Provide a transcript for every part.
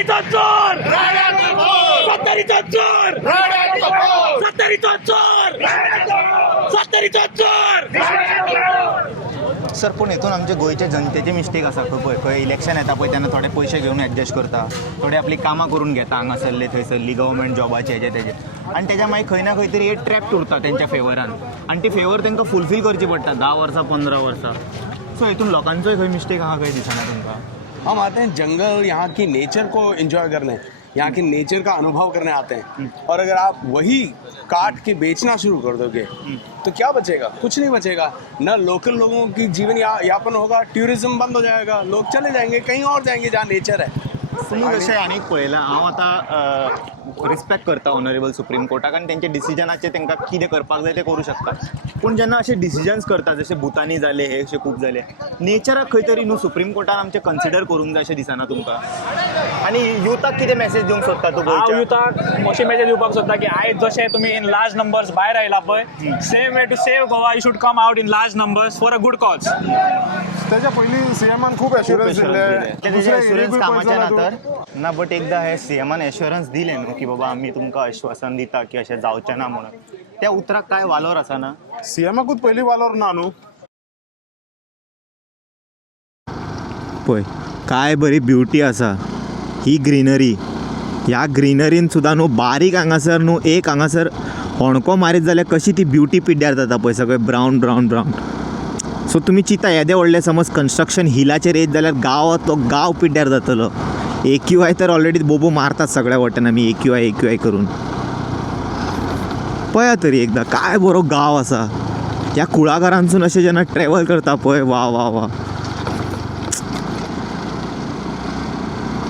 सत्तरीचा चोर, सत्तरीचा चोर, सत्तरीचा चोर, सत्तरीचा चोर. सर पण हेतून आमच्या गोयच्या जनतेची मिस्टेक आसा खंय खंय इलेक्शन येता पळय तेन्ना थोडे पयशे घेवन एडजस्ट करता, थोडे आपली कामां करून घेता हांगासरले थंयसरली गव्हर्मेंट जॉबाचे हेजे तेजे, आनी तेज्या मागीर खंय ना खंय तरी एक ट्रॅप उरता तेंच्या फेवरान आनी ती फेवर तांकां फुलफील करची पडटा 10 वर्सां 15 वर्सां. सो हेतून लोकांचोय खंय मिस्टेक आहा खंय दिसना तुमकां? हम आते हैं जंगल यहाँ की नेचर को एंजॉय करने, यहाँ की नेचर का अनुभव करने आते हैं, और अगर आप वही काट के बेचना शुरू कर दोगे तो क्या बचेगा? कुछ नहीं बचेगा. न लोकल लोगों की जीवन यापन होगा, टूरिज्म बंद हो जाएगा, लोग चले जाएंगे कहीं और जाएंगे जहाँ नेचर है. तुम्ही जशें आनीक पळयलां हांव आतां रिस्पेक्ट करता ऑनरेबल सुप्रीम कोर्टाक आनी तेंचे डिसिजनाचे तांकां कितें करपाक जाय तें करूं शकता, पूण जेन्ना अशे डिसिजन्स करता जशे भुतानी जाले हे अशे खूब जाले, नेचराक खंय तरी न्हू सुप्रीम कोर्टान आमचे कन्सिडर करूंक जाय अशें दिसना तुमकां? आनी युथाक कितें मॅसेज दिवंक सोदता तूं हांव गोंयच्या? युथाक अशी मेसेज दिवपाक सोदता की आयज जशे तुमी इन लार्ज नंबर्स भायर आयला पळय, same way to save Goa you should come out in large numbers for a good cause. त्याच्या पयलीं सीएमान खूप एश्युरन्स दिले. तेजे एश्युरन्स कामाचे ना तर ना, बट एकदां हे सीएमान एश्युरन्स दिले न्हू की बाबा आमी तुमकां आश्वासन दिता की अशें जावचें ना म्हणून, त्या उतराक काय वालोर आसा ना? सीएमाकूच पयलीं वालोर ना न्हू. पळय काय बरी ब्युटी आसा ही ग्रीनरी. ह्या ग्रीनरीन सुद्दां न्हू बारीक हांगासर न्हू एक हांगासर होणको मारीत जाल्यार कशी ती ब्युटी पिड्ड्यार जाता पळय सगळें ब्रावन ब्रावन ब्रावन. सो तुमी चिंता येदे व्हडले समज कन्स्ट्रक्शन हिलाचेर येत जाल्यार तो गांव पिड्ड्यार जातलो. AQI तर ऑलरेडी बोबो मारतात सगळ्या वटेन आमी AQI करून. पळया तरी एकदां काय बरो गांव आसा. ह्या कुळागरांसून अशें जेन्ना ट्रॅव्हल करता पळय वा वा वा,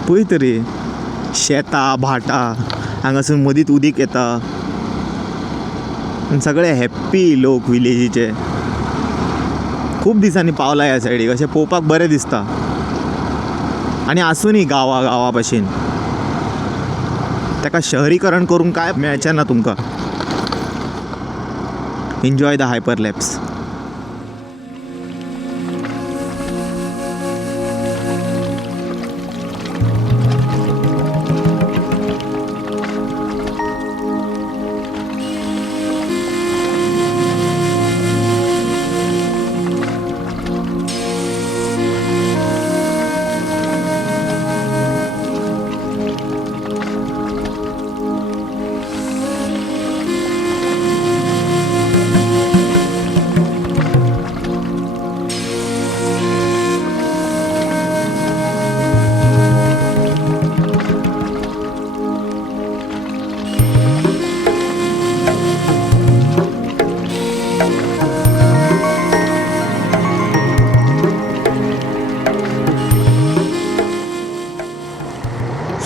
पळय तरी शेतां भाटां हांगासून मदींच उदीक येता आनी सगळे हॅप्पी लोक विलेजीचे. खूब दिसांनी पावला ह्या सायडीक, अशें पळोवपाक बरें दिसता. आनी आसुनी गांवा भाशेन ताका शहरीकरण करूंक काय मेळचें ना तुमकां. Enjoy the हायपरलॅप्स.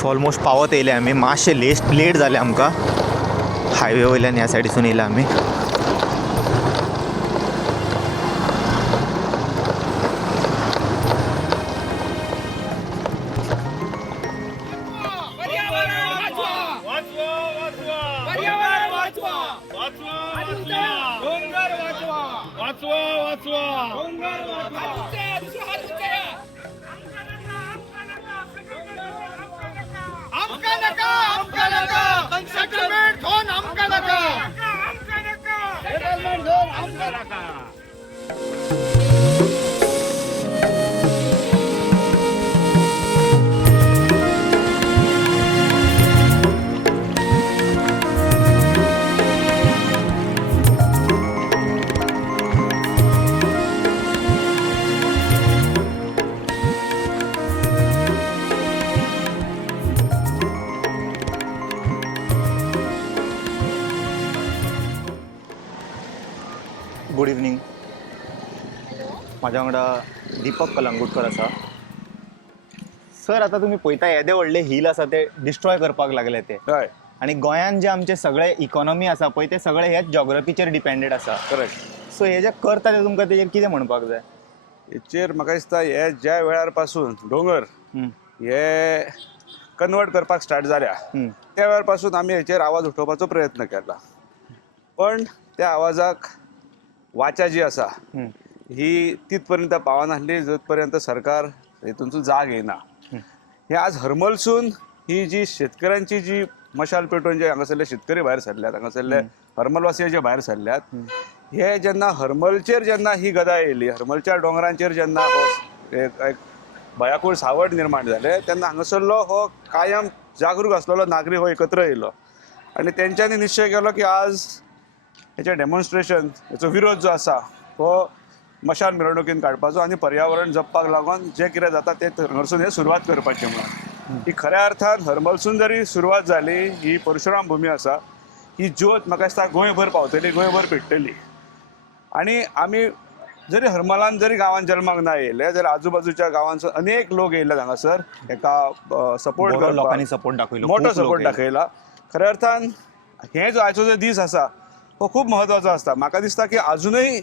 ऑलमोस्ट पावत येयले आमी. मातशे लेट जाले आमकां. हायवे वयल्यान ह्या सायडीसून येयला आमी. Good evening. म्हाज्या वांगडा दीपक कलंगूटकर आसा. सर आतां तुमी पळयता येदे व्हडले हिल आसा ते डिस्ट्रॉय करपाक लागले ते, हय, आनी गोंयान जे आमचे सगळे इकॉनॉमी आसा पळय ते सगळे हेच जॉग्रफीचेर डिपेंडेड आसा. करेक्ट. सो हे जे करता ते तुमकां तेजेर कितें म्हणपाक जाय? हेचेर म्हाका दिसता हे ज्या वेळार पासून दोंगर हे कन्वर्ट करपाक स्टार्ट जाल्या त्या वेळार पासून आमी हेचेर आवाज उठोवपाचो प्रयत्न केला, पण त्या आवाजाक वाचा जी आसा ही तिथपर्यंत पावनासली जत पर्यंत सरकार हेतूनसून जाग येना. हे आज हरमलसून ही जी शेतकऱ्यांची जी मशाल पेटोवन जे हांगासरले शेतकरी भायर सरल्यात, हांगासरले हरमलवासी जे भायर सरल्यात, हे जेन्ना हरमलचेर जेन्ना ही गदा येयली, हरमलच्या दोंगरांचेर जेन्ना हो एक भयाकूळ सावट निर्माण जालें, तेन्ना हांगासरलो हो कायम जागरूक आसलेलो नागरीक हो एकत्र येयलो आनी तेंच्यांनी निश्चय केलो की आज हेचें डेमॉन्स्ट्रेशन, हेचो विरोध जो आसा तो मशाल मिरवणुकीन काडपाचो आनी पर्यावरण जपपाक लागून जे कितें जाता ते हांगासून हे सुरवात करपाची म्हणून. ही खऱ्या अर्थान हरमलसून जरी सुरवात जाली, ही परशुराम भुमी आसा, ही ज्योत म्हाका दिसता गोंयभर पावतली, गोंयभर पेटतली. आनी आमी जरी हरमलान जरी गांवांत जल्माक ना येयले जाल्यार आजूबाजूच्या गांवांसून अनेक लोक येयले हांगासर हेका सपोर्ट करपाक. लोकांनी सपोर्ट दाखयलो, मोठो खूब लोक सपोर्ट येयले. दाखयला. खऱ्या अर्थान हे जो आयचो जो दीस आसा हो खूब म्हत्वाचो आसता. म्हाका दिसता की अजूनय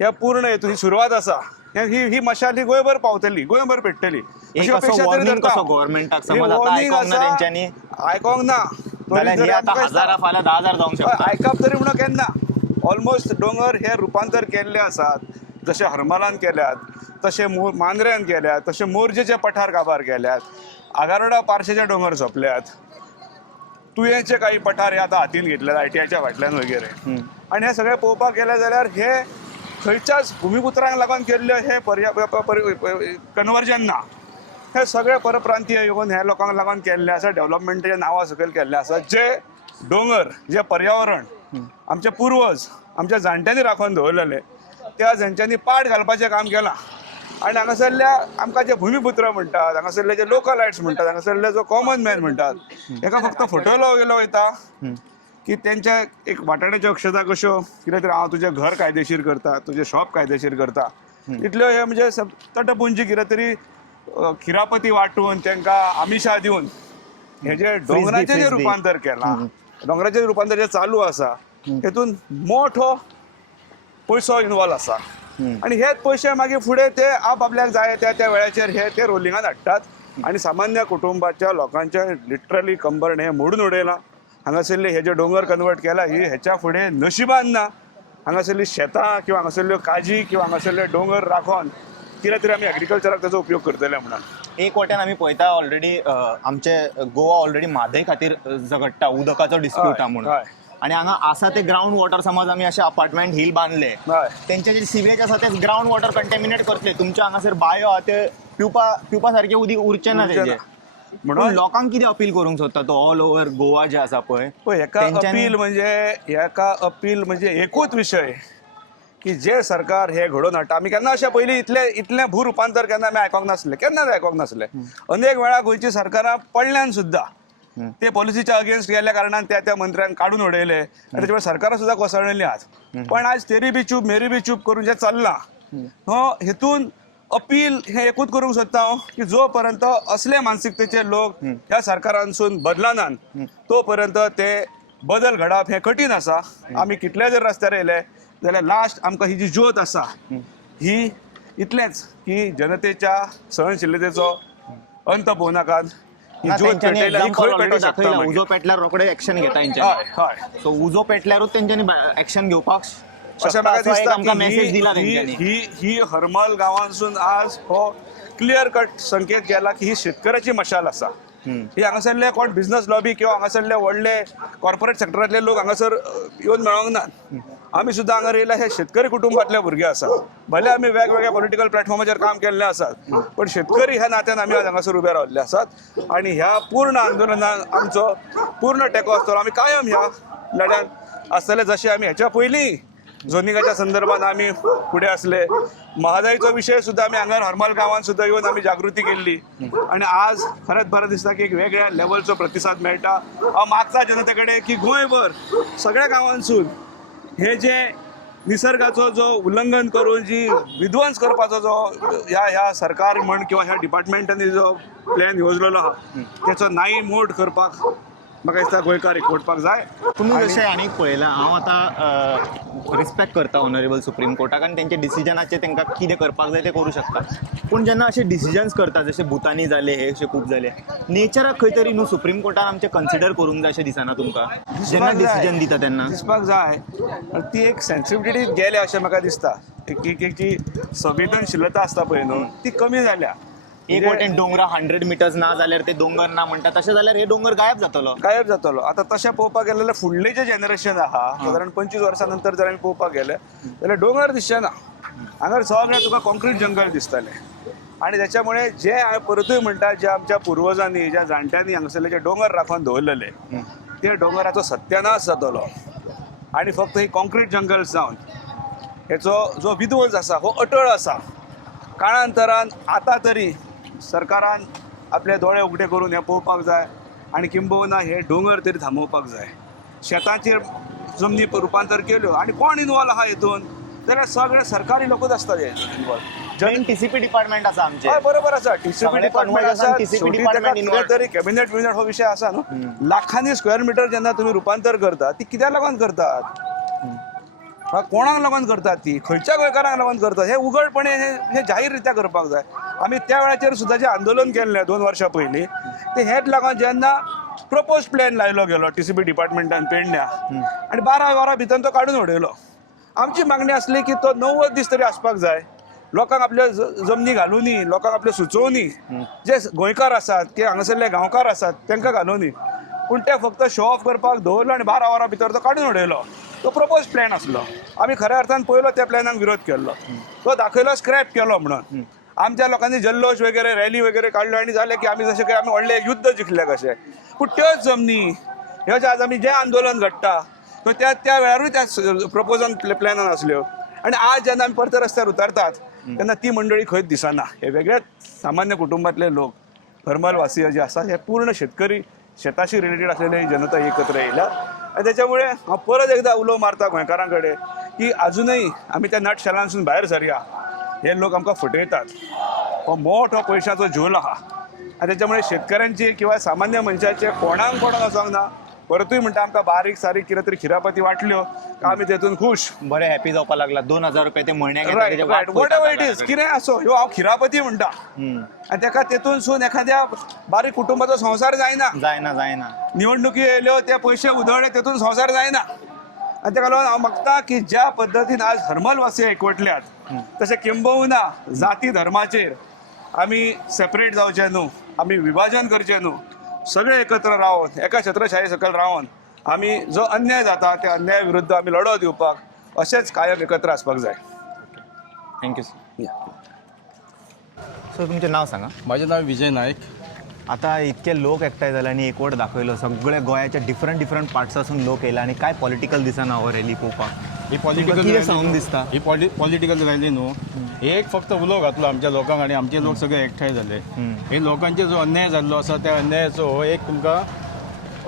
ह्या पूर्ण हेतून ही सुरवात आसा, ही मशाल ही गोंयभर पावतली, गोंयभर पेटतली एक असो warning कसो government-आक समज आतां आयकोंक ना तेंच्यांनी? आयकोंक ना जाल्यार हे आतां 1000 फाल्यां 10,000 जावंक शकता. आयकप तरी म्हणून केन्ना. ऑलमोस्ट दोंगर हे रुपांतर केल्ले आसात. जशे हरमलान केल्यात, तशे मांद्र्यान केल्यात, तशे मोरजेचे पठार काबार केल्यात, आगारोडा पार्शेचे दोंगर सोंपल्यात, तुयेचे काही पठार हे आतां हातीन घेतल्यात ITIच्या फाटल्यान वगैरे. आनी हे सगळे पळोवपाक गेले जाल्यार हे खंयच्याच भुमिपुत्रांक लागून केल्ले हे कन्वर्जन ना. हे सगळे परप्रांतीय येवन ह्या लोकांक लागून केल्ले आसा, डेव्हलपमेंटाच्या नांवा सकयल केल्ले आसा. जे दोंगर, जे पर्यावरण आमचे पुर्वज, आमच्या जाणट्यांनी राखून दवरलेले, त्या जाणट्यांनी पाड घालपाचें काम केलां. आनी हांगासरल्या आमकां जे भुमिपुत्र म्हणटात, हांगासरले जे लोकलायट्स म्हणटात, हांगासरले जो कॉमन मॅन म्हणटात, हेका फक्त फोटो गेलो वयता की तेंच्या एक वाटाण्याच्यो अक्षता कश्यो, कितें तरी हांव तुजें घर कायदेशीर करता, तुजें शॉप कायदेशीर करता, इतल्यो हे म्हणजे तटपुंजी कितें तरी खिरापती वाटून तेंकां आमिशां दिवन हे जे दोंगराचें जे रुपांतर केलां, दोंगराचें रुपांतर जे चालू आसा, हेतून मोठो पयसो इनवॉल्व आसा. आनी हेच पयशे मागीर फुडें ते आपल्याक जाय त्या वेळाचेर हे ते रोलिंगान हाडटात आनी सामान्य कुटुंबाच्या लोकांचे लिटरली कंबरणे हे मोडून उडयलां. हांगासरले हे जे दोंगर कन्वर्ट केला ही हेच्या फुडें नशिबान ना. हांगासरली शेतां किंवा हांगासरल्यो काजी किंवा हांगासरले दोंगर राखोन कितें तरी आमी एग्रीकल्चराक ताचो उपयोग करतले म्हणून. एक वटेन आमी पळयता ऑलरेडी आमचे गोवा ऑलरेडी म्हादय खातीर झगडटा, उदकाचो डिस्प्यूट हा म्हणून. आणि हांगा आसा ते ग्राउंड वॉटर समज आमी अशे अपार्टमेंट हिल बांदले, तेंचे जे सिवेज आसा ते ग्राउंड वॉटर कंटेमिनेट करतले. तुमच्या हांगासर बायो आहा ते पिवपा सारखे उदीक उरचे ना तेजे. म्हणून लोकांक कितें अपील करूंक सोदता तो ऑल ओव्हर गोवा जे आसा पळय? हेका अपील म्हणजे एकूच विशय की जे सरकार हे घडोवन हाडटा. आमी केन्ना अशें पयलीं इतलें भू रुपांतर केन्ना आमी आयकोंक नासले, केन्नाच आयकोंक नासले. अनेक वेळा गोंयची सरकारां पडल्यान सुद्दां ते पॉलिसीच्या अगेन्स्ट गेल्ल्या कारणान त्या मंत्र्यांक काडून उडयले आनी त्याच्या मुळे सरकारां सुद्दां कोसळिल्लीं आहात. पण आज तेरी बी चूप मेरी बी चूप करून जे चल्लां हेतून अपील हे एकूच करूंक सोदता हांव की जो पर्यंत असले मानसिकतेचे लोक ह्या सरकारांसून बदलनात तो पर्यंत ते बदल घडप हे कठीण आसा. आमी कितले जर रस्त्यार येयले जाल्यार लास्ट आमकां ही जी ज्योत आसा ही इतलेंच की जनतेच्या सहनशिलतेचो अंत पोवं नाकात. उजो पेटल्यार रोखडे एक्शन घेता तेंच्यांनी. सो उजो पेटल्यारूच तेंच्यांनी एक्शन घेवपाक अशें म्हाका दिसता मेसेज दिला तेंच्यांनी. ही हरमल गांवांसून आज हो क्लियर कट संकेत गेला की ही शेतकऱ्याची मशाल आसा. ही हांगासरले कोण बिझनस लॉबी किंवा हांगासरले व्हडले कॉर्पोरेट सेक्टरांतले लोक हांगासर येवन मेळोंक नात. आमी सुद्दां हांगा येयला हे शेतकरी कुटुंबांतले भुरगे आसा. भले आमी वेगवेगळ्या पॉलिटिकल प्लॅटफॉर्माचेर काम केल्लें आसात पण शेतकरी ह्या नात्यान आमी आज हांगासर उबे रावल्ले आसात आनी ह्या पूर्ण आंदोलनाक आमचो पूर्ण तेंको आसतलो. आमी कायम ह्या लड्यान आसतले जशें आमी हेच्या पयलीं झोनिंगाच्या संदर्भात आमी फुडें असले. म्हादयचो विशय सुद्दां आमी हांगा हरमल गांवांत सुद्दां येवन आमी जागृती केल्ली आनी आज खरेंच बरें दिसता की एक वेगळ्या लेवलचो प्रतिसाद मेळटा. हांव मागता जनते कडेन की गोंयभर सगळ्या गांवांसून हे जे निसर्गाचो जो उल्लंघन करून जी विध्वंस करपाचो जो ह्या सरकार म्हण किंवा ह्या डिपार्टमेंटांनी जो प्लॅन येवजलेलो आहा तेचो नाही मोड करपाक म्हाका दिसता गोंयकार एकवटपाक जाय. तुमी जशें आनीक पळयलां हांव आतां रिस्पेक्ट करता ऑनरेबल सुप्रीम कोर्टाक आनी तेंचे डिसिजनाचेर तेंकां कितें करपाक जाय तें करूं शकता. पूण जेन्ना अशे डिसिजन्स करता जशे भुतानी जाले हे अशे खूब जाले नेचराक खंय तरी न्हू सुप्रीम कोर्टान आमचें कन्सिडर करूंक जाय अशें दिसना तुमकां जेन्ना डिसिजन दिता तेन्ना? दिसपाक जाय ती एक सेन्सिटिव्हिटी गेल्या अशें म्हाका दिसता. एक जी संवेदनशीलता आसता पळय न्हू ती कमी जाल्या. एक वटेन डोंगरा 100 मिटर्स ना जाल्यार ते दोंगर ना म्हणटा तशें जाल्यार हे डोंगर गायब जातलो. गायब जातलो. आता तशें पळोवपाक गेलें जाल्यार फुडलें जे जनरेशन आहा सादारण 25 वर्सां नंतर जर आमी पळोवपाक गेले जाल्यार डोंगर दिसचे ना. हांगा सगळें तुका कॉन्क्रीट जंगल दिसतलें. आणि त्याच्यामुळे जे हांवें परतूय म्हणटा जे आमच्या पुर्वजांनी ज्या जाणट्यांनी हांगासरले जे डोंगर राखून दवरलेले ते डोंगराचो सत्यानाश जातलो. आणि फक्त ही कॉन्क्रीट जंगल्स जावन हेचो जो विध्वंस आसा हो अटळ आसा. काळांतरान आतां तरी सरकारान आपले दोळे उगडे करून हें पळोवपाक जाय आनी किंबहुना हे डोंगर तरी थांबोवपाक जाय. शेतांचेर जमनी रूपांतर केल्यो आनी कोण इनवॉल्व आहा हितून जाल्यार सगळे सरकारी लोकूच आसता जे इनवॉल्व. TCP डिपार्टमेंट आसा आमचे. हय बरोबर आसा. TCP सगळे डिपार्टमेंट conversion आसा. TCP शेवटी department ताका involved. कितें तरी कॅबिनेट हो विशय आसा न्हू. लाखांनी स्क्वेअर मिटर जेन्ना तुमी रुपांतर करता ती कित्याक लागून करतात? कोणाक लागून करतात ती? खंयच्या गोंयकारांक लागून करतात? हे उघडपणे हे जाहीर रित्या करपाक जाय. आमी त्या वेळाचेर सुद्दां जे आंदोलन केल्लें 2 वर्सां पयलीं ते हेच लागून जेन्ना प्रपोज प्लॅन लायलो गेलो TCP डिपार्टमेंटान पेडण्या आनी 12 वरां भितर तो काडून उडयलो. आमची मागणी आसली की तो 90 दीस तरी आसपाक जाय. लोकांक आपल्यो जमनी घालुनी, लोकांक आपल्यो सुचोवनी, जे गोंयकार आसात की हांगासरले गांवकार आसात तांकां घालुनी. पूण ते फक्त शो ऑफ करपाक दवरलो आनी 12 वरां भितर तो काडून उडयलो. तो प्रपोज प्लॅन आसलो. आमी खऱ्या अर्थान पयलो त्या प्लॅनाक विरोध केल्लो. तो दाखयलो स्क्रॅप केलो म्हणून. आमच्या लोकांनी जल्लोश वगैरे रॅली वगैरे काडल्यो आनी जालें की आमी जशें की आमी व्हडलें युद्ध जिखले कशें. पूण त्योच जमनी ह्यो जे आज आमी जें आंदोलन घडटा तो त्या वेळारूय त्या प्रपोजन प्लॅनान आसल्यो. आनी आज जेन्ना आमी परत रस्त्यार उतरतात तेन्ना ती मंडळी खंयच दिसना. हे वेगळेच सामान्य कुटुंबातले लोक हरमलवासीय जे आसा हे पूर्ण शेतकरी शेताशी रिलेटेड असलेली जनता एकत्र येयल्या. आनी त्याच्यामुळे हांव परत एकदा उलो मारता गोंयकारां कडेन की अजूनही आमी त्या नटशेलांसून भायर सरया. हे लोक आमकां फटयतात. हो मोठो पयशांचो झोल आहा आनी त्याच्यामुळे शेतकऱ्यांची किंवा सामान्य मनशाचे कोणाक वचोंक ना. परतूय म्हणटा आमकां बारीक सारीक कितें तरी खिरापती वाटल्यो का आमी तेतून खुश. बरे हॅपी जावपाक लागला. 2000 रुपये ते म्हयन्याक वॉट एवर इट इज कितें आसो ह्यो हांव खिरापती म्हणटा. आनी ताका तेतूनसून एखाद्या बारीक कुटुंबाचो संवसार जायना. जायना. निवडणुकी येयल्यो ते पयशे उधळले तेतून संवसार जायना. आनी ताका लागून हांव मागता की ज्या पद्दतीन आज हरमलवासी एकवटल्यात तशें किंबहुना जाती धर्माचेर आमी सेपरेट जावचे न्हू, आमी विभाजन करचें न्हू. सगळे एकत्र रावन एका छत्रछाये सकयल रावन आमी जो अन्याय जाता त्या अन्याया विरुद्ध आमी लढो दिवपाक अशेंच कायम एकत्र आसपाक जाय. Thank you sir. तुमचें नाव सांगा. माझे नाव विजय नायक. आता इतके लोक एकठांय जाले आनी एकवट दाखयलो. सगळे गोंयाच्या डिफरंट पार्ट्सासून लोक येयले आनी काय पॉलिटिकल दिसना हो रॅली पळोवपाक. ही कितें सांगूंक दिसता? ही पॉलिटिकल रॅली न्हू. एक फक्त उलो घातलो आमच्या लोकांक आनी आमचे लोक सगळे एकठांय जाले. हे लोकांचे जो अन्याय जाल्लो आसा त्या अन्यायाचो हो एक तुमकां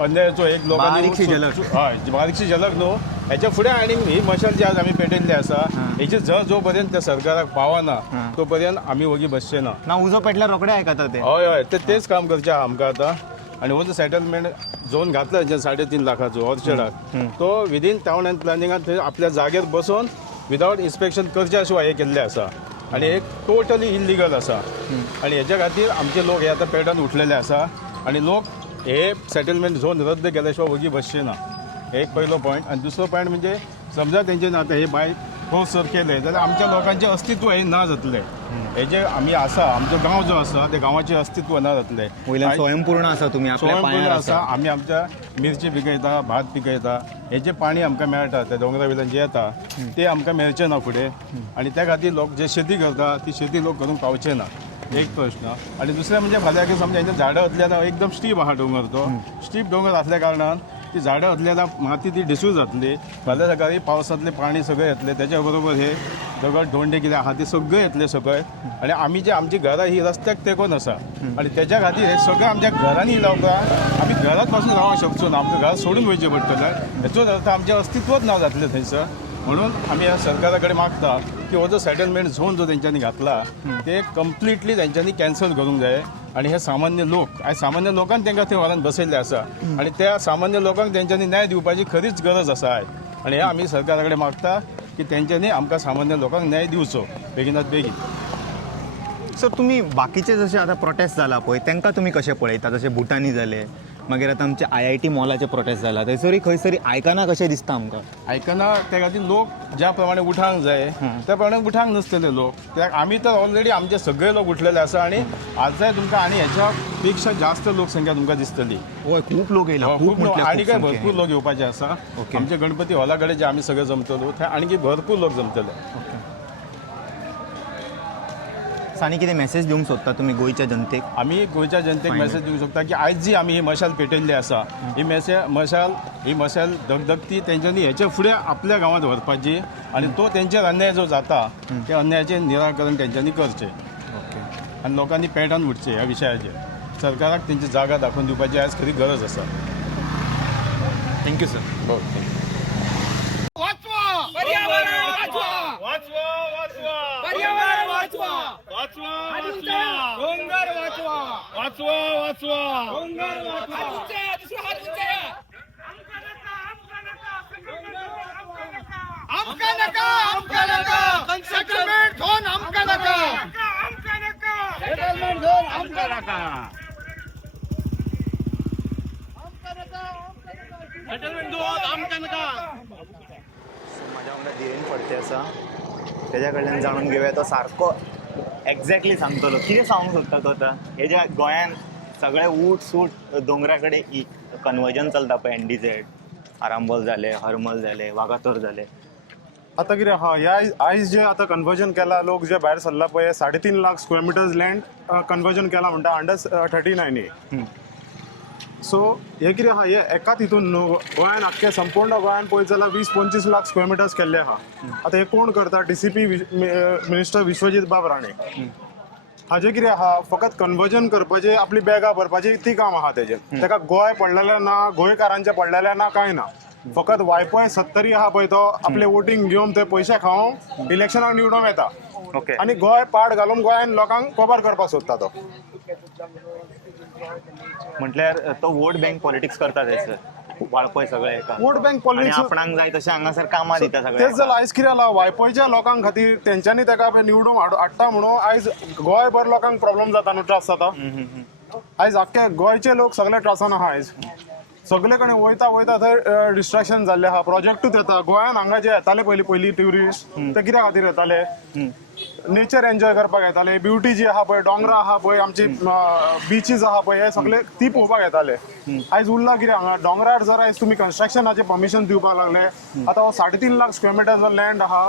अन्यायाचो एक लोकांनी बारीकशी झलक. हय बारीकशी झलक न्हू. हेच्या फुडें आनी ही मशाल जी आज आमी पेटयल्ली आसा हेची जो पर्यंत त्या सरकाराक पावना तो पर्यंत आमी वगी बसचे ना. उजो पेटल्यार रोखडे आयकता ते. हय तेच काम करचें आहा आमकां आतां. आनी हो जो सेटलमेंट झोन घातला 3.5 लाखाचो ऑर्चर्डाक तो विदीन टावन एंड प्लॅनिंगान थंय आपल्या जाग्यार बसून विदावट इन्स्पेक्शन करच्या शिवाय हे केल्लें आसा. आनी एक टोटली इल्लिगल आसा. आनी हेच्या खातीर आमचे लोक हे आतां पेटान उठलेले आसा आनी लोक हे सेटलमेंट झोन रद्द केल्या शिवाय वगी बसचे ना. एक पयलो पॉयंट. आनी दुसरो पॉयंट म्हणजे समजा तेंच्यान आतां हे भायर ठोस सर केले जाल्यार आमच्या लोकांचें अस्तित्व हे ना जातलें. हे जे आमी आसा आमचो गांव जो आसा त्या गांवाचें अस्तित्व ना जातलें. वयल्यान स्वयंपूर्ण आसा तुमी आपल्या स्वयंपूर्ण पांयार आसा. आमी आमच्या मिरची पिकयता, भात पिकयता. हे जे पाणी आमकां मेळटा त्या दोंगरा वयल्यान जे येता ते आमकां मेळचें ना फुडें. आनी त्या खातीर लोक जे शेती करता ती शेती लोक करूंक पावचे ना. एक प्रश्न. आनी दुसरें म्हणजे फाल्यां की समजा हें झाडां असल्या एकदम स्टीप आहा डोंगर. तो स्टीप डोंगर असल्या कारणान ती झाडां असल्या माती ती डिसूज जातली. फाल्यां सकाळी पावसांतलें पाणी सगळें येतलें. तेच्या बरोबर हे दगड धोंडे कितें आहा ते सगळे येतले सकयल. आनी आमी जे आमची घरां ही रस्त्याक तेकोन आसा आनी तेच्या खातीर हे सगळें आमच्या घरांनी लावपाक आमी घरांत पासून रावंक शकचो ना. आमकां घर सोडून वयचें पडटलें. हेचोच अर्थ आमचें अस्तित्वच ना जातलें थंयसर. म्हणून आमी ह्या सरकारा कडेन मागता की हो जो सेटलमेंट झोन जो तेंच्यांनी घातला ते कंप्लिटली तेंच्यांनी कॅन्सल करूंक जाय. आनी हे सामान्य लोक आयज सामान्य लोकांक तेंकां थंय व्हरून बसयल्ले आसा आनी त्या सामान्य लोकांक तेंच्यांनी न्याय दिवपाची खरीच गरज आसा आयज. आनी हे आमी सरकारा कडेन मागता की तेंच्यांनी आमकां सामान्य लोकांक न्याय दिवचो बेगिनात बेगीन. सर तुमी बाकीचे जशे आतां प्रोटेस्ट जाला पळय तांकां तुमी कशें पळयता? जशे भुटानी जाले मागीर आतां आमचे IIT मॉलाचे प्रोटेस्ट जाला थंयसरी खंय तरी आयकना कशें दिसता आमकां. आयकना त्या खातीर लोक ज्या प्रमाणे उठांक जाय त्या प्रमाणे उठांक नासतले लोक. कित्याक आमी तर ऑलरेडी आमचे सगळे लोक उठलेले आसा आनी आजय तुमकां आनी हेच्या पेक्षा जास्त लोकसंख्या तुमकां दिसतली. हय खूब लोक येयला, खूब खूब लोक म्हटल्यार आनी खूब काय संख्येन. भरपूर लोक येवपाचे आसा. ओके. आमचे गणपती हॉला कडेन जे आमी सगळे जमतलो थंय आणखी भरपूर लोक जमतले. आनी कितें मॅसेज दिवंक सोदता तुमी गोंयच्या जनतेक? आमी गोंयच्या जनतेक मॅसेज दिवंक शकता की आयज जी आमी ही मशाल पेटयल्ली आसा ही मशाल धगधगती तेंच्यांनी हेचे फुडें आपल्या गांवांत व्हरपाची आनी तो तेंचेर अन्याय जो जाता त्या अन्यायाचें निराकरण तेंच्यांनी करचें आनी लोकांनी पेटान उठचें ह्या विशयाचेर. सरकाराक तेंची जागा दाखोवन दिवपाची आयज खरी गरज आसा. Thank you sir. माझ्या वांगडा धीरेन फडते आसा, तेज्या कडल्यान जाणून घेवया तो सारको एक्झॅक्टली सांगतलो कितें सांगूंक सोदता तो आतां. हे जे गोंयान सगळे ऊट सूट दोंगरा कडेन कन्वर्जन चलता पळय, NDZ, आरांबोल जाले, हरमल जाले, वागातोर जाले. आता कितें आहा ह्या आयज जे आता कन्वर्जन केला लोक जे भायर सरला पळय 3.5 lakh square metres land conversion केला म्हणटा अंडर 39A. सो हे कितें आहा हे एकाच हितून न्हू गोंयान आख्खे संपूर्ण गोंयान पळयत जाल्यार 20-25 लाख स्क्वेअर मिटर्स केल्ले आहा. आता हे कोण करता? DCP मिनिस्टर विश्वजीत बाब राणे. हाजे कितें आहा फकत कन्वर्जन करपाचे आपली बॅगां भरपाची ती काम आहा तेजें. ताका गोंय पडलेलें ना, गोंयकारांचें पडलेलें ना, कांय ना. फकत वायफाय 70 आहा पळय तो आपले वोटींग घेवन ते पयशे खावून इलेक्शनाक निवडूंक येता. ओके. आनी गोंय पाड घालून गोंयान लोकांक कवर करपाक सोदता तो. म्हटल्यार तो वोट बँक पॉलिटिक्स करता थंयसर वाळपय सगळे एका. वोट बँक आनी पॉलिटिक्स आपणाक जाय तशें हांगासर कामां दिता तेच सगळे. जाल्यार आयज कितें जाला वायफायच्या लोकांक खातीर तेंच्यांनी ताका निवडूंक हाडटा म्हणून आयज गोंयभर लोकांक प्रॉब्लेम जाता न्हू, त्रास जाता. आयज आख्खे गोंयचे लोक सगळे त्रासान आहा. आयज सगळे कडेन वयता थंय डिस्ट्रॅक्शन जाल्लें आहा. प्रोजेक्टूच येता गोंयान हांगा जे येताले पयलीं ट्युरिस्ट ते कित्या खातीर येताले? नेचर एन्जॉय करपाक येताले. ब्युटी जी आहा पळय, दोंगरा आहा पळय, आमची बिचीस आहा पळय, हे सगळे ती पळोवपाक येताले. आयज उरला कितें हांगा दोंगरार जर आयज तुमी कन्स्ट्रक्शनाचे परमिशन दिवपाक लागले. आतां हो 3.5 लाख स्क्वेअर मिटर्स लँड आहा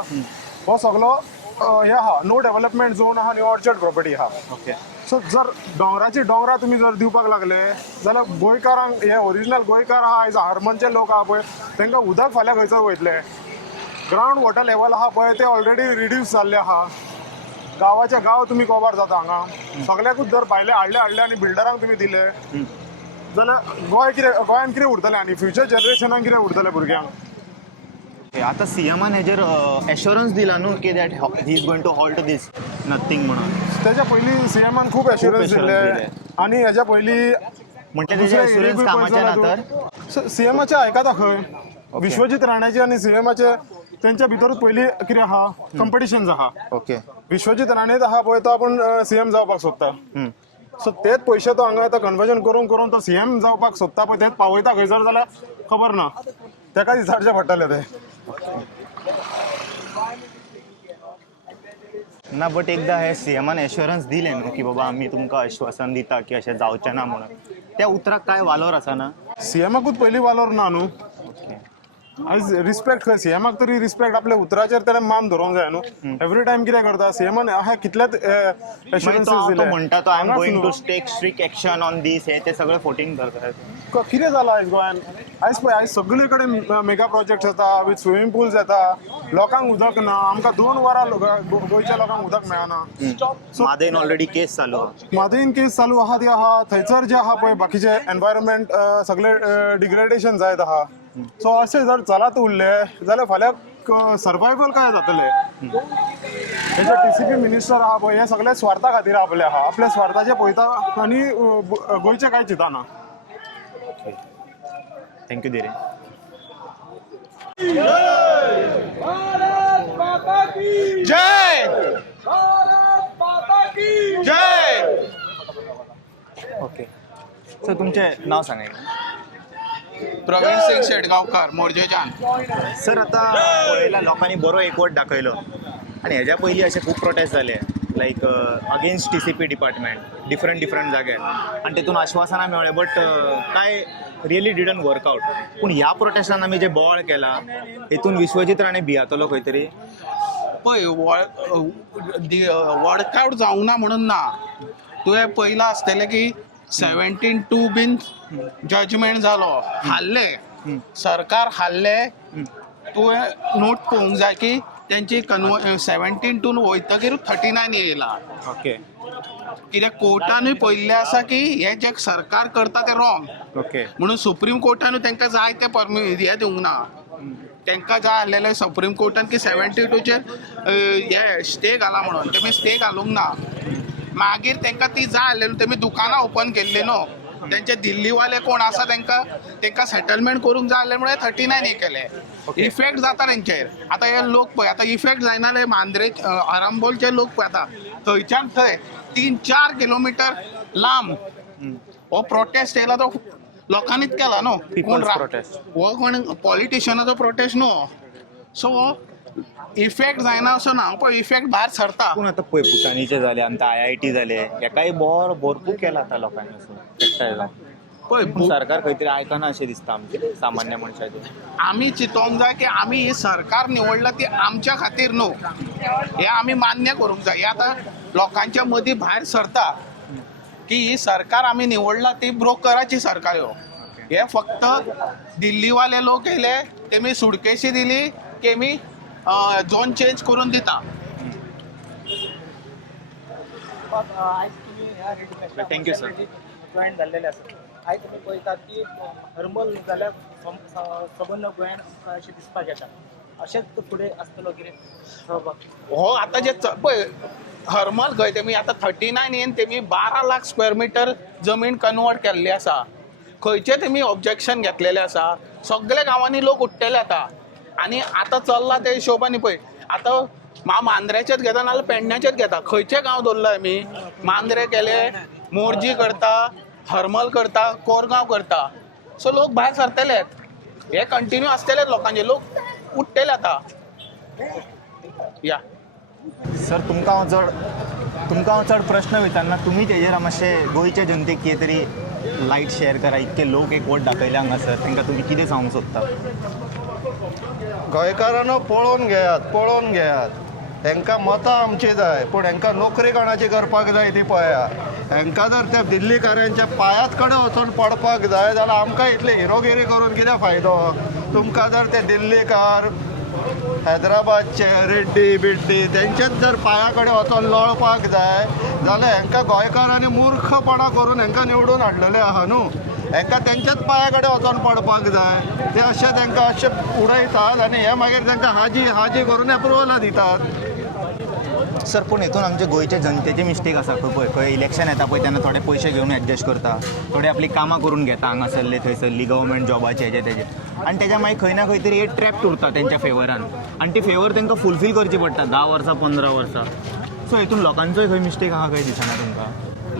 हो सगळो हे आहा नो डेव्हलपमेंट झोन आहा आनी ऑर्चर्ड प्रॉपर्टी आहा. ओके. सो जर डोंगरा तुमी जर दिवपाक लागले जाल्यार गोंयकारांक हे ओरिजिनल गोंयकार आहा आयज हरमनचे लोक आहा पळय तांकां उदक फाल्यां खंयसर वयतले. ग्रावंड वॉटर लेवल आहा पळय ते ऑलरेडी रिड्यूस जाल्ले आहा. गांवाचे गांव तुमी कवर जाता हांगा. सगळ्याकूच जर भायले हाडले आनी बिल्डरांक तुमी दिले जाल्यार गोंयान कितें उरतलें आनी फ्युचर जनरेशनाक कितें उरतलें भुरग्यांक? आतां सीएमान हेजेर एश्योरन्स दिला न्हू की that he is going to halt this nothing म्हणून. तेच्या पयलीं सीएमान खूब एश्युरन्स दिले आनी हेच्या पयलीं म्हणजे तेजे एश्युरन्स कामाचे ना तर सीएमाचे आयकता खंय विश्वजीत राणाचे आनी सीएमाचे तेंच्या भितरूच पयलीं कितें आहा कंपिटिशन्स आहा. ओके. विश्वजीत राणेच आहा पळय तो आपूण सीएम जावपाक सोदता. सो तेच पयशे तो हांगा येता कन्वर्जन करून तो सीएम जावपाक सोदता पळय तेच पावयता खंयसर जाल्यार खबर ना. तेका विचारचें पडटलें तें. ना बट एकदां हे सीएमान एश्युरन्स दिले न्हू की बाबा आमी तुमकां आश्वासन दिता की अशें जावचें ना म्हणून. त्या उतराक काय वालोर आसा ना? सीएमाकूच पयलीं वालोर ना न्हू. आयज रिस्पेक्ट खंय सीएमाक तरी रिस्पेक्ट आपल्या उतराचेर तेणें मान धरूंक जाय न्हू. एवरी टायम कितें करता सीएमान अशें कितलेच एश्युरन्सीस तो दिले म्हणटा तो I am going to take strict action on this हे ते सगळे फोटींग करतात. कितें जाला आयज गोंयान? आयज पळय आयज सगळे कडेन मेगा प्रोजेक्ट येता विथ स्विमींग पूल्स येता. लोकांक उदक ना. आमकां 2 वरां गोंयच्या लोकांक उदक मेळना. मादेन ऑलरेडी केस चालू आहा. मादेन केस चालू आहा ती आहा. थंयसर जे आहा पळय बाकीचे एनवायरमेंट सगळे डिग्रेडेशन जायत आहा. सो अशें जर चलत उरले जाल्यार फाल्यां सर्वायवल काय जातलें. तेजे TCP मिनिस्टर आहा पळय हे सगळे स्वार्था खातीर आपले आहा. आपल्या स्वार्थाचे पळयता आनी गोंयचे कांय चिंतना. थँक्यू धीरे. ओके. सर तुमचें नांव सांगा एक. प्रवीण सिंग शेटगांवकर मोरजेच्यान. सर आतां पळयला लोकांनी बरो एकवट दाखयलो आनी हेज्या पयलीं अशे खूब प्रोटेस्ट जाले लायक अगेन्स्ट TCP डिपार्टमेंट डिफरंट जाग्यार आनी तेतून आश्वासनां मेळ्ळें बट कांय रियली डिडंट वर्कआउट. पूण ह्या प्रोटेस्टान आमी जे बोवाळ केला हेतून विश्वजीत राणे भियातलो खंय तरी. पळय वर्कआउट जावंक ना म्हणून ना. तुवें पयलां आसतलें की 17-2 बीन जजमेंट जालो, हारले, सरकार हारले. तुवें नोट पळोवंक जाय की तेंची 17-2 वयतकीरूच 39 येयला. ओके कित्याक कोर्टानूय पळयल्लें आसा की हे जे सरकार करता तें रॉंग ओके म्हणून सुप्रीम कोर्टानूय तांकां जाय तें हे दिवंक ना. तांकां जाय आसलेलें सुप्रीम कोर्टान की 72चेर हे स्टे घाला म्हणून, तेमी स्टे घालूंक ना. मागीर तांकां ती जाय आसलेली तेमी दुकानां ओपन केल्ली न्हू. तेंचे दिल्लीवाले कोण आसा तांकां सेटलमेंट करूंक जाय आसलें म्हणून 39 केले. इफेक्ट जाता तेंचेर. आतां हे लोक पळय आतां इफेक्ट जायनाले मांद्रे आरांबोलचे लोक पळय आतां थंयच्यान थंय 3-4 किलोमिटर लांब हो प्रोटेस्ट येयला तो लोकांनीच केला न्हू. कोण हो कोण पॉलिटिशियनाचो प्रोटेस्ट न्हू. सो इफेक्ट जायना असो ना, पण इफेक्ट भायर सरता. पूण आतां पळय भुतानीचे जाले आमकां IIT जाले हेकाय भरपूर केला आतां लोकांनी असो एकठांय जावन. पळय पूण सरकार खंय तरी आयकना अशें दिसता आमचे सामान्य मनशाचें. आमी चिंतोवंक जाय की आमी ही सरकार निवडला ती आमच्या खातीर न्हू. हे आमी मान्य करूंक जाय. हे आतां लोकांच्या मदीं भायर सरता की ही सरकार आमी निवडला ती ब्रोकराची सरकार ह्यो. हे फक्त दिल्लीवाले लोक येयले, तेमी सुडकेशी दिली की आमी झोन चेंज करून दिता. Thank you sir. जॉईन जाल्लेले आसा. आयज तुमी पळयतात की हरमल जाल्यार सबंद गोंयांत अशें दिसपाक येता. अशेंच फुडें आसतलो कितें हो आतां जे पळय हरमल खंय तेमी आतां 39 येवन तेमी 12 लाख स्क्वेअर मिटर जमीन कन्वर्ट केल्ली आसा. खंयचे तेमी ऑब्जेक्शन घेतलेलें आसा. सगळे गांवांनी लोक उठ्ठेले आतां आनी आतां चल्ला ते हिशोबानी पळय आतां मांद्रेचेच घेता नाल्यार पेडण्याचेच घेता. खंयचे गांव दवरला आमी. मांद्रे केले, मोरजी करता, हरमल करता, कोरगांव करता. सो लोक भायर सरतलेच. हे कंटिन्यू आसतलेच लोकांचे. लोक उठ्ठेले आतां. या सर तुमकां हांव चड प्रश्न विचारना. तुमी तेजेर मातशें गोंयचे जनतेक कितें तरी लायट शेअर करा. इतके लोक एकवट दाखयले हांगासर तांकां तुमी कितें सांगूंक सोदता. गोंयकारांनो पळोवन घेयात. हांकां मतां आमची जाय पूण हांकां नोकरी कोणाची करपाक जाय ती पळया. हांकां जर त्या दिल्लीकारांच्या पांयात कडेन वचून पडपाक जाय जाल्यार आमकां इतले हिरोगिरी करून कितें फायदो. तुमकां जर ते दिल्लीकार हैदराबादचे रेड्डी तेंचेच जर पांया कडेन वचून लोळपाक जाय जाल्यार हांकां गोंयकारांनी मूर्खपणां करून हांकां निवडून हाडलेले आहा न्हू. हांकां तेंच्याच पांया कडेन वचून पडपाक जाय. ते अशे तांकां अशे उडयतात आनी हे मागीर तांकां हाजी करून एप्रुवलां दितात. सर पूण हेतून आमचे गोंयचे जनतेचे मिस्टेक आसा खंय इलेक्शन येता पळय तेन्ना थोडे पयशे घेवन एडजस्ट करता. थोडे आपली कामां करून घेता हांगासरले थंयसरली गव्हर्मेंट जॉबाचे हेजे तेजे आनी तेज्या मागीर खंय ना खंय तरी एक ट्रॅप उरता तेंच्या फेवरान आनी ती फेवर तांकां फुलफील करची पडटा 10 वर्सां 15 वर्सां. सो हेतून लोकांचोय खंय मिस्टेक आहा खंय दिसना तुमकां.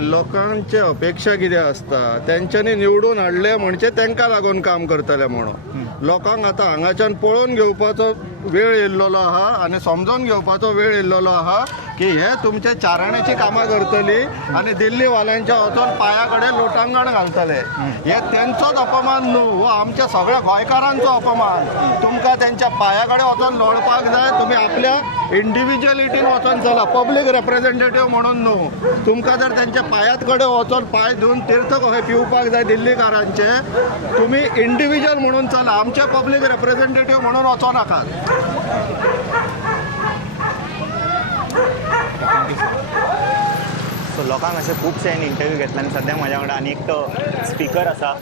लोकांचे अपेक्षा कितें आसता तेंच्यांनी निवडून हाडले म्हणजे तांकां लागून काम करतले म्हणून. लोकांक आतां हांगाच्यान पळोवन घेवपाचो वेळ येयल्लो आहा आनी समजून घेवपाचो वेळ येयल्लो आहा की हे तुमचे चाराण्याची कामां करतली आनी दिल्लीवाल्यांच्या वचून पांया कडेन लोटांगण घालतले. हे तेंचोच अपमान न्हू, हो आमच्या सगळ्या गोंयकारांचो अपमान. तुमकां तेंच्या पांया कडेन वचून लोळपाक जाय. तुमी आपल्या इंडिव्हिज्युअलिटीन वचून चला, पब्लीक रिप्रेझेंटेटिव्ह म्हणून न्हू. तुमकां जर तेंच्या पांयात कडेन वचून पांय धुवन तीर्थ कशे पिवपाक जाय दिल्लीकारांचे, तुमी इंडिव्हिज्युअल म्हणून चला, आमचे पब्लीक रिप्रेझेंटेटिव्ह म्हणून वचो नाकात. सो लोकांक अशे खुबशे इंटरव्यू घेतला आनी सद्या म्हाज्या वांगडा आनी एक तो स्पीकर आसा.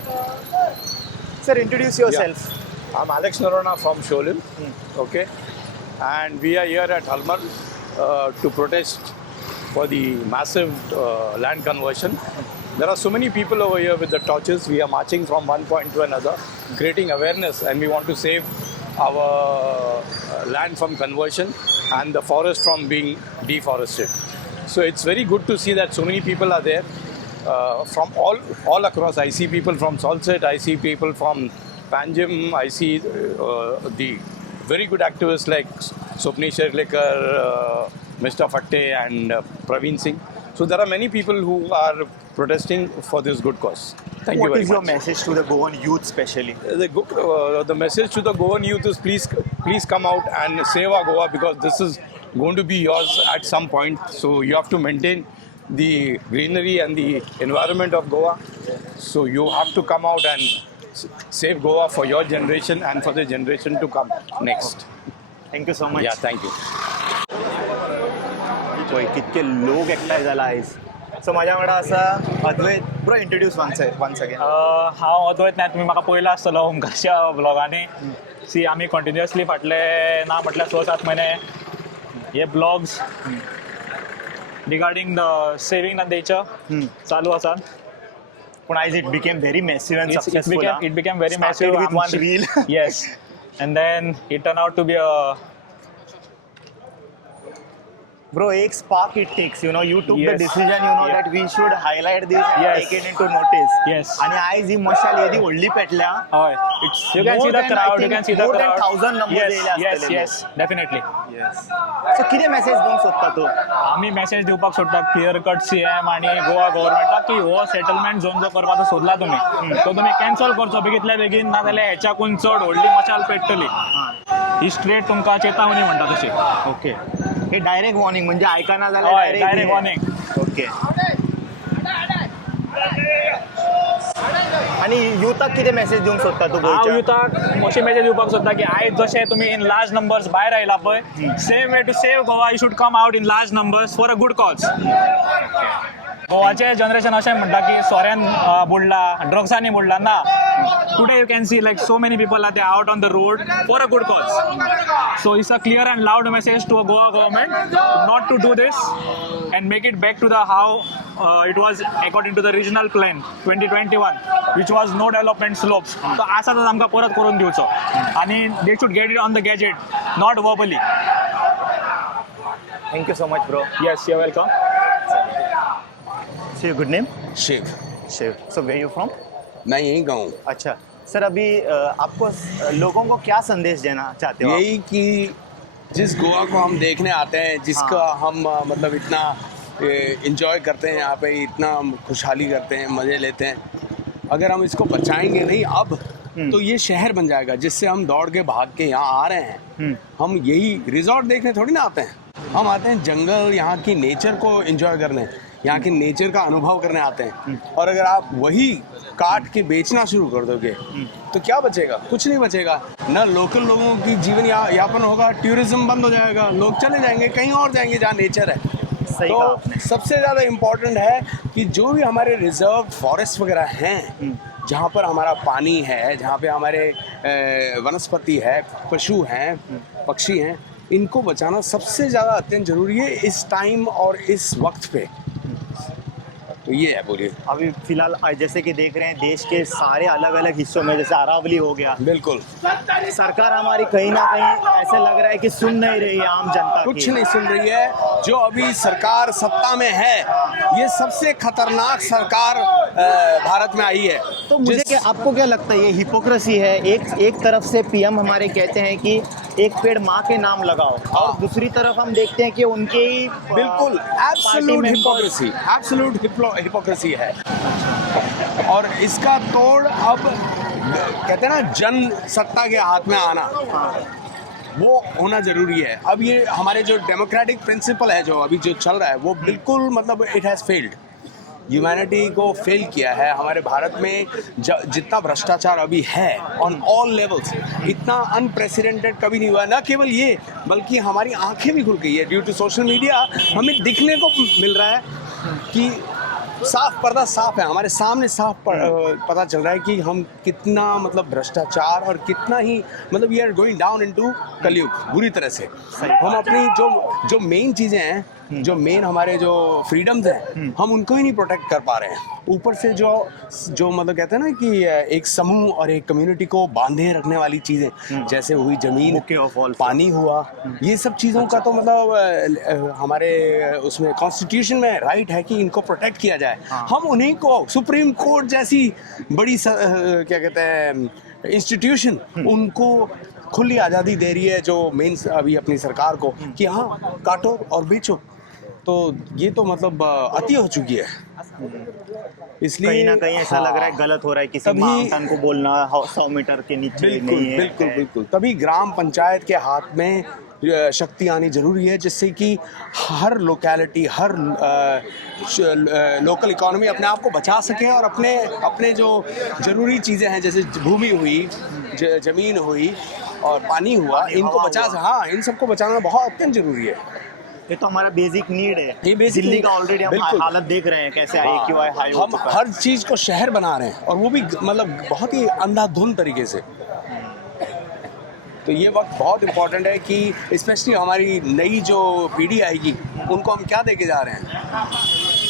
Sir introduce your self. I'm Alex Narona from Sholim, okay, and we are here at Halmar to protest for the massive land conversion. There are so many people over here with the torches. We are marching from one point to another, creating awareness, and we want to save our land from conversion and the forest from being deforested. So it's very good to see that so many people are there. from all across. I see people from Salsett, I see people from Panjim, I see the very good activists like Swapnish Sherlekar, Mr. Fatte and Praveen Singh. So there are many people who are protesting for this good cause. Thank you What very is your much. message to the Goan youth especially? The message to the Goan youth is please come out and save our Goa, because this is going to be yours at some point. So you have to maintain the greenery and the environment of Goa. So you have to come out and save Goa for your generation and for the generation to come next. Thank you so much. Yeah, thank you. पळय कितके लोक एकठांय जाला आयज. So म्हाज्या वांगडा आसा Advait. Bro introduce once again. हांव अद्वैत नायक. तुमी म्हाका पयला आसतलो ओमकारच्या ब्लॉगांनी. सी आमी कंटिन्युअसली फाटले ना म्हटल्यार 6-7 म्हयने हे blogs regarding the saving the nature चालू आसात. पूण आयज it became very massive end successful. It became very Started massive. with one reel. Yes. And then it turned out to be a Bro, एक spark it takes, you know, you took the Yes. decision, you know, Yeah. that we should highlight this and Yes. take it into notice. Yes. आणि आयज ही मशाल येदी व्हडली पेटल्या. हय. It's You can see more the than, I crowd. You think, can see the more crowd. than 1000 numbers Yes, येयले yes, आसतले. yes, definitely. Yes. So कितें message दिवंक सोदता तूं? आम्ही मेसेज दिवपाक सोदता क्लियर कट CM आणि गोवा गव्हर्नमेंटाक की हो सेटलमेंट झोन जो करपाचो सोदला तुम्ही तो तुम्ही कॅन्सल करचो बेगीतल्या बेगीन, ना जाल्यार हेच्याकून चड व्हडली मशाल पेटतली. ही स्ट्रेट तुमकां चेतावणी म्हणटा तशी. ओके. हे डायरेक्ट वॉर्निंग म्हणजे आयकना हय, जाल्यार direct warning. ओके. आणि युथाक कितें मेसेज दिवंक सोदता तूं हांव गोंयच्या? युथाक अशी मेसेज दिवपाक सोदता की आयज जशे तुम्ही इन लार्ज नंबर्स भायर आयला पळय, same way to save Goa you should come out in large numbers for a good cause. गोवाचे जनरेशन अशें म्हणटा की सोऱ्यान बुडला, ड्रग्सांनी बुडला. ना, today you can see like so many people are they out on the road for a good cause. So it's a clear and loud message to a Goa government not to do this and make it back to the how it was according to the regional plan 2021 which was no development slopes. So असाच आमकां परत करून दिवचो आणि they should get it on the gadget, not verbally. Thank you so much, bro. Yes, you're welcome. So your good name? Shiv, Shiv. So where you from? मैं यहीं का हूँ. अच्छा सर, अभी आपको लोगों को क्या संदेश देना चाहते हो आप? यही कि जिस गोवा को हम देखने आते हैं, जिसका हम मतलब इतना इंजॉय करते हैं, यहाँ पे इतना खुशहाली करते हैं, मज़े लेते हैं, अगर हम इसको बचाएंगे नहीं अब तो ये शहर बन जाएगा जिससे हम दौड़ के भाग के यहाँ आ रहे हैं. हम यही रिजॉर्ट देखने थोड़ी ना आते हैं, हम आते हैं जंगल, यहाँ की नेचर को एंजॉय करने, यहाँ के नेचर का अनुभव करने आते हैं. और अगर आप वही काट के बेचना शुरू कर दोगे तो क्या बचेगा? कुछ नहीं बचेगा. ना लोकल लोगों की जीवन यापन होगा, टूरिज्म बंद हो जाएगा, लोग चले जाएंगे कहीं और जाएंगे जहाँ नेचर है. सही कहा तो आपने. सबसे ज़्यादा इम्पोर्टेंट है कि जो भी हमारे रिजर्व फॉरेस्ट वगैरह हैं, जहाँ पर हमारा पानी है, जहाँ पे हमारे वनस्पति है, पशु हैं, पक्षी हैं, इनको बचाना सबसे ज़्यादा अत्यंत जरूरी है इस टाइम और इस वक्त पे. तो ये है. बोलिए. अभी फिलहाल जैसे कि देख रहे हैं देश के सारे अलग अलग हिस्सों में, जैसे अरावली हो गया, बिल्कुल सरकार हमारी कहीं ना कहीं ऐसे लग रहा है कि सुन नहीं रही है आम जनता की. कुछ नहीं सुन रही है. जो अभी सरकार सत्ता में है, ये सबसे खतरनाक सरकार भारत में आई है. तो मुझे क्या, आपको क्या लगता है ये हिपोक्रेसी है? एक तरफ से पीएम हमारे कहते हैं कि एक पेड़ माँ के नाम लगाओ, और दूसरी तरफ हम देखते हैं कि उनके ही बिल्कुल एब्सोल्यूट हिपोक्रेसी, एब्सोल्यूट हिपोक्रेसी है. और इसका तोड़ अब कहते हैं ना, जन सत्ता के हाथ में आना, वो होना ज़रूरी है. अब ये हमारे जो डेमोक्रेटिक प्रिंसिपल है जो अभी जो चल रहा है, वो बिल्कुल मतलब इट हैज़ फेल्ड. ह्यूमैनिटी को फेल किया है. हमारे भारत में जितना भ्रष्टाचार अभी है ऑन ऑल लेवल्स, इतना अनप्रेसिडेंटेड कभी नहीं हुआ. ना केवल ये, बल्कि हमारी आंखें भी खुल गई है ड्यू टू सोशल मीडिया. हमें दिखने को मिल रहा है कि साफ पर्दा साफ है, हमारे सामने साफ पता चल रहा है कि हम कितना मतलब भ्रष्टाचार और कितना ही मतलब we are going down into Kalyug बुरी तरह से. हम अपनी जो मेन चीज़ें हैं जो मेन हमारे जो फ्रीडम्स हैं हम उनको ही नहीं प्रोटेक्ट कर पा रहे हैं। ऊपर से जो जो मतलब कहते हैं ना कि एक समूह और एक कम्युनिटी को बांधे रखने वाली चीज़ें जैसे हुई ज़मीन, पानी हुआ, ये सब चीज़ों का तो मतलब हमारे उसमें कॉन्स्टिट्यूशन में राइट है कि इनको प्रोटेक्ट किया जाए। हम उन्हीं को सुप्रीम कोर्ट जैसी बड़ी क्या कहते हैं इंस्टीट्यूशन उनको खुली आज़ादी दे रही है जो मेन अभी अपनी सरकार को कि हाँ काटो और बेचो, तो ये तो मतलब अति हो चुकी है। इसलिए कहीं ना कहीं ऐसा लग रहा है गलत हो रहा है किसी तभी- इंसान को बोलना 100 मीटर के नीचे बिल्कुल नहीं है। बिल्कुल बिल्कुल तभी ग्राम पंचायत के हाथ में शक्ति आनी जरूरी है, जिससे कि हर लोकेलिटी हर लोकल इकोनॉमी अपने आप को बचा सके और अपने अपने जो जरूरी चीज़ें हैं जैसे भूमि हुई, जमीन हुई और पानी हुआ, इनको बचा हाँ इन सबको बचाना बहुत अत्यंत जरूरी है। ये तो हमारा बेसिक नीड है। ये basic दिल्ली need का है। ऑलरेडी हम बिल्कुल। हालत देख रहे हैं कैसे AQI हाई हो हम चुका है। हर चीज़ को शहर बना रहे हैं और वो भी मतलब बहुत ही अंधाधुंध तरीके से। तो ये वक्त बहुत इम्पोर्टेंट है कि स्पेशली हमारी नई जो पीढ़ी आएगी उनको हम क्या दे के जा रहे हैं।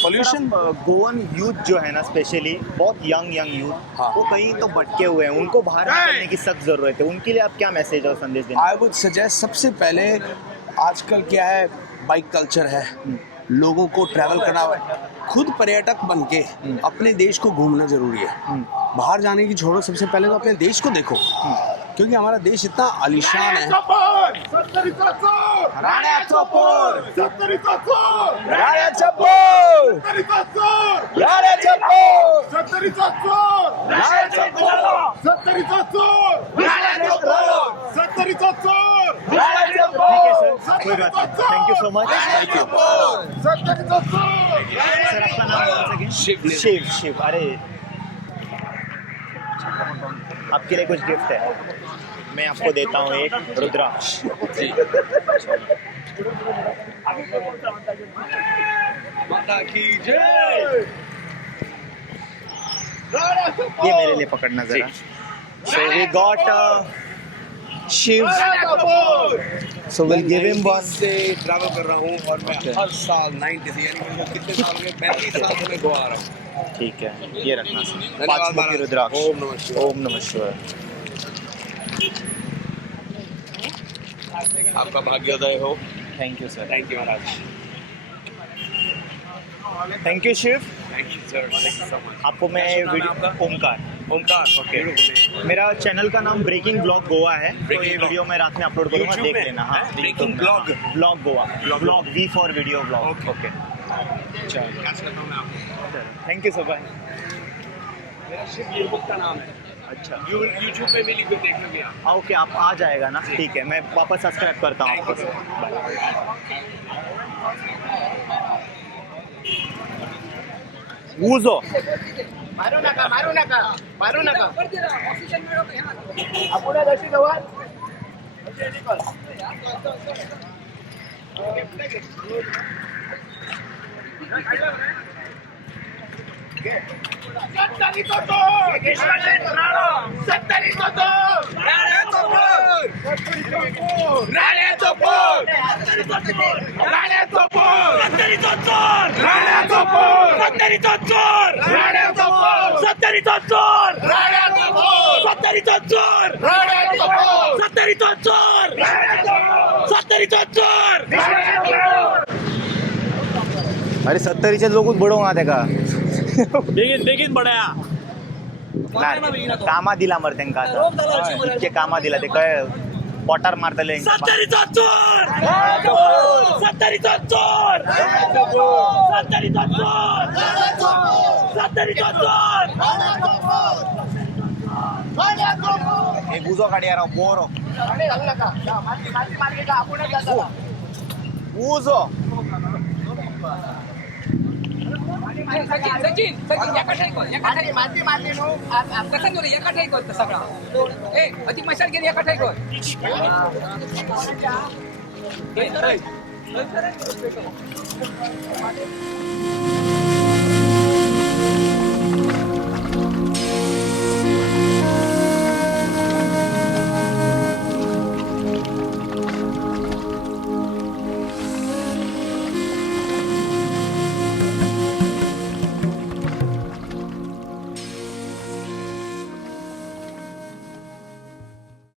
पोल्यूशन गोवन यूथ जो है ना स्पेशली बहुत यंग यूथ हाँ। वो कहीं तो भटके हुए हैं, उनको बाहर निकलने की सख्त जरूरत है। उनके लिए आप क्या मैसेज और संदेश देंगे? आई वुड सजेस्ट सबसे पहले आजकल क्या है बाइक कल्चर है, लोगों को ट्रैवल करना, खुद पर्यटक बन के अपने देश को घूमना जरूरी है। बाहर जाने की छोड़ो, सबसे पहले तो अपने देश को देखो क्योंकि हमारा देश इतना आलीशान है। Thank you so much. Sir आपका नाम कौन सा? शिव। शिव अरे आपके लिए कुछ गिफ्ट है, मैं आपको देता हूँ एक रुद्राक्ष। माता की जय। ये मेरे लिए पकड़ना जरा। So we got Shiv. So we'll give him one. Say travel कर रहा हूँ और मैं हर साल 90 से यानी कि कितने साल में 35 साल से मैं गोवा आ रहा हूँ। ठीक है, ये रखना सर। धन्यवाद 5 मुखी महाराज। रुद्राक्ष। ओम नमः शिवाय। ओम नमः शिवाय। आपका भाग्योदय हो। Thank you sir. Thank you Maharaj. Thank you Shiv. Thank you sir. Thank you so much. आपको मैं वीडियो ओमकार ओके। मेरा चैनल का नाम ब्रेकिंग ब्लॉग गोवा है, तो ये Breaking वीडियो मैं रात में अपलोड करूंगा, YouTube देख में? लेना। हाँ, Breaking Blog? Blog Goa, blog V for video blog. Okay catch करता हूँ मैं आपको। Thank you so much. मेरा शिव निर्मुक्त का नाम है। अच्छा यूट्यूब पे भी लिख के देख लेंगे आप। ओके, आप आ जाएगा ना? ठीक है, मैं वापस सब्सक्राइब करता हूँ आपको सर। वूजो मारू नका मारू नका मारू नका आपण जशी गवार अरे 70चे लोकच बडवून आते का बेगीन बड्या कामा दिला मर त्यांका आता इतके कामा दिला ते काय पोटार मारतले हे गुजो काढी यार बोरो गुजो माती मारली नो कसं एका ठाई करतो सगळा ए अति मशाल गेली एका ठाई कर